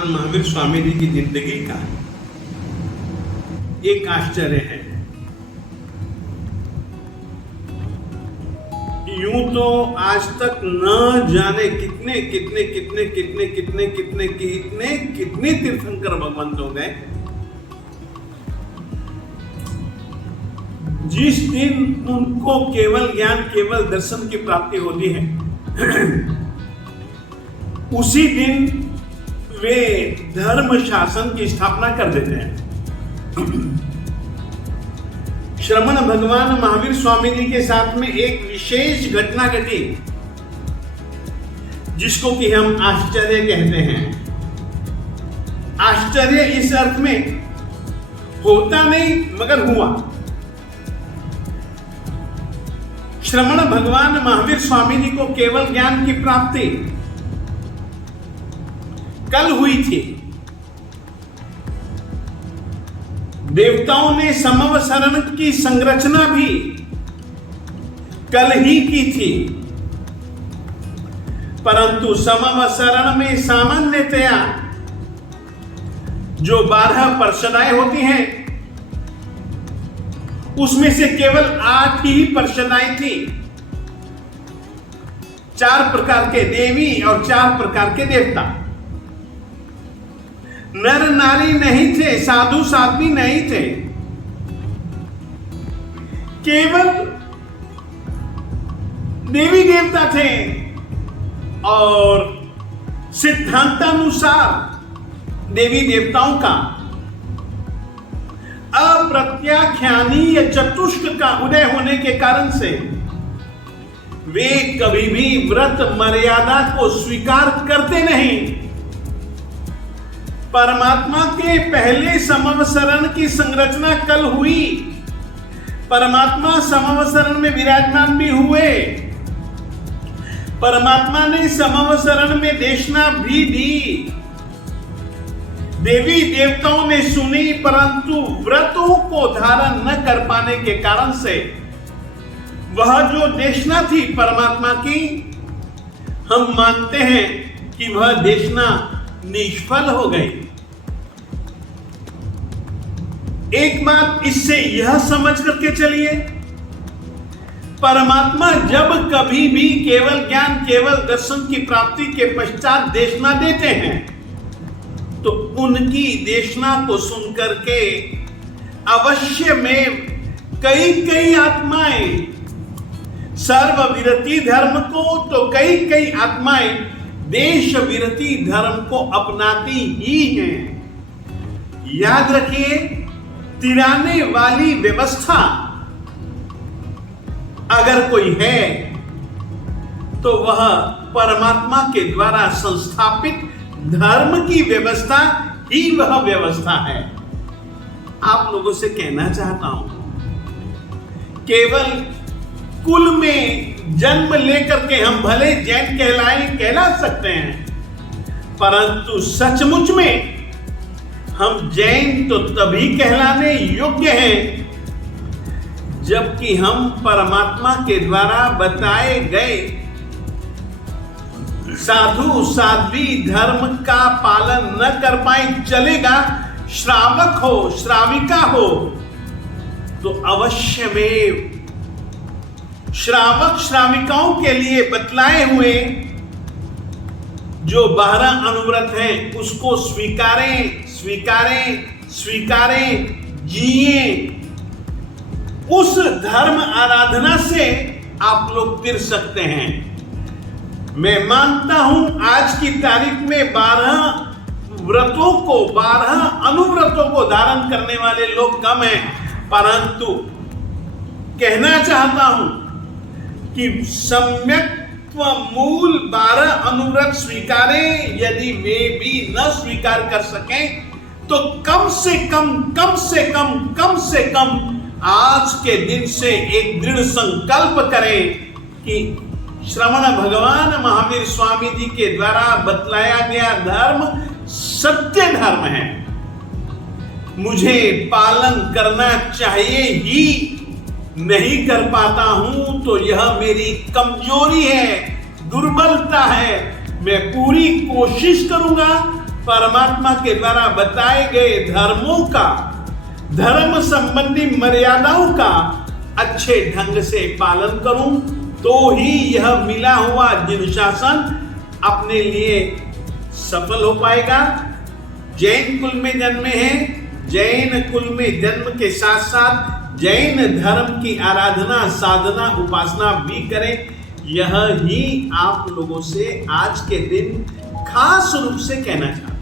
भगवान महावीर स्वामी जी की जिंदगी का एक आश्चर्य है। यूं तो आज तक न जाने कितने कितने कितने कितने कितने कितने कितने कितने तीर्थंकर भगवंत हो गए। जिस दिन उनको केवल ज्ञान केवल दर्शन की प्राप्ति होती है उसी दिन वे धर्म शासन की स्थापना कर देते हैं। श्रमण भगवान महावीर स्वामी जी के साथ में एक विशेष घटना घटी जिसको कि हम आश्चर्य कहते हैं। आश्चर्य इस अर्थ में होता नहीं मगर हुआ। श्रमण भगवान महावीर स्वामी जी को केवल ज्ञान की प्राप्ति कल हुई थी। देवताओं ने समवसरण की संरचना भी कल ही की थी, परंतु समवसरण में सामान्यतया जो 12 पार्षदाएं होती हैं उसमें से केवल 8 ही पार्षदाएं थी। 4 प्रकार के देवी और 4 प्रकार के देवता। नर नारी नहीं थे, साधु साध्वी नहीं थे। केवल देवी देवता थे और सिद्धांतानुसार देवी देवताओं का अप्रत्याख्यानीय चतुष्क का उदय होने के कारण से वे कभी भी व्रत मर्यादा को स्वीकार करते नहीं। परमात्मा के पहले समवसरण की संरचना कल हुई। परमात्मा समवसरण में विराजमान भी हुए। परमात्मा ने समवसरण में देशना भी दी। देवी देवताओं ने सुनी, परंतु व्रतों को धारण न कर पाने के कारण से वह जो देशना थी परमात्मा की, हम मानते हैं कि वह देशना निष्फल हो गई। एक बात इससे यह समझ करके चलिए, परमात्मा जब कभी भी केवल ज्ञान केवल दर्शन की प्राप्ति के पश्चात देशना देते हैं तो उनकी देशना को सुनकर के अवश्य में कई कई आत्माएं सर्वविरति धर्म को तो कई कई आत्माएं देश विरति धर्म को अपनाती ही हैं। याद रखिए, तिराने वाली व्यवस्था अगर कोई है तो वह परमात्मा के द्वारा संस्थापित धर्म की व्यवस्था ही वह व्यवस्था है। आप लोगों से कहना चाहता हूं, केवल कुल में जन्म लेकर के हम भले जैन कहला सकते हैं, परंतु सचमुच में हम जैन तो तभी कहलाने योग्य हैं जबकि हम परमात्मा के द्वारा बताए गए साधु साध्वी धर्म का पालन न कर पाए। चलेगा, श्रावक हो श्राविका हो तो अवश्य में श्रावक श्राविकाओं के लिए बतलाए हुए जो 12 अनुव्रत हैं उसको स्वीकारें स्वीकारें स्वीकारें, जिए। उस धर्म आराधना से आप लोग फिर सकते हैं। मैं मानता हूं आज की तारीख में 12 व्रतों को 12 अनुव्रतों को धारण करने वाले लोग कम हैं, परंतु कहना चाहता हूं कि सम्यक मूल 12 अनुव्रत स्वीकारें। यदि वे भी न स्वीकार कर सकें तो कम से कम आज के दिन से एक दृढ़ संकल्प करें कि श्रमण भगवान महावीर स्वामी जी के द्वारा बतलाया गया धर्म सत्य धर्म है, मुझे पालन करना चाहिए ही। नहीं कर पाता हूं तो यह मेरी कमजोरी है, दुर्बलता है। मैं पूरी कोशिश करूंगा परमात्मा के द्वारा बताए गए धर्मों का, धर्म संबंधी मर्यादाओं का अच्छे ढंग से पालन करूं तो ही यह मिला हुआ अनुशासन अपने लिए सफल हो पाएगा। जैन कुल में जन्मे हैं, जैन कुल में जन्म के साथ साथ जैन धर्म की आराधना, साधना, उपासना भी करें। यह ही आप लोगों से आज के दिन खास रूप से कहना चाहता हूं।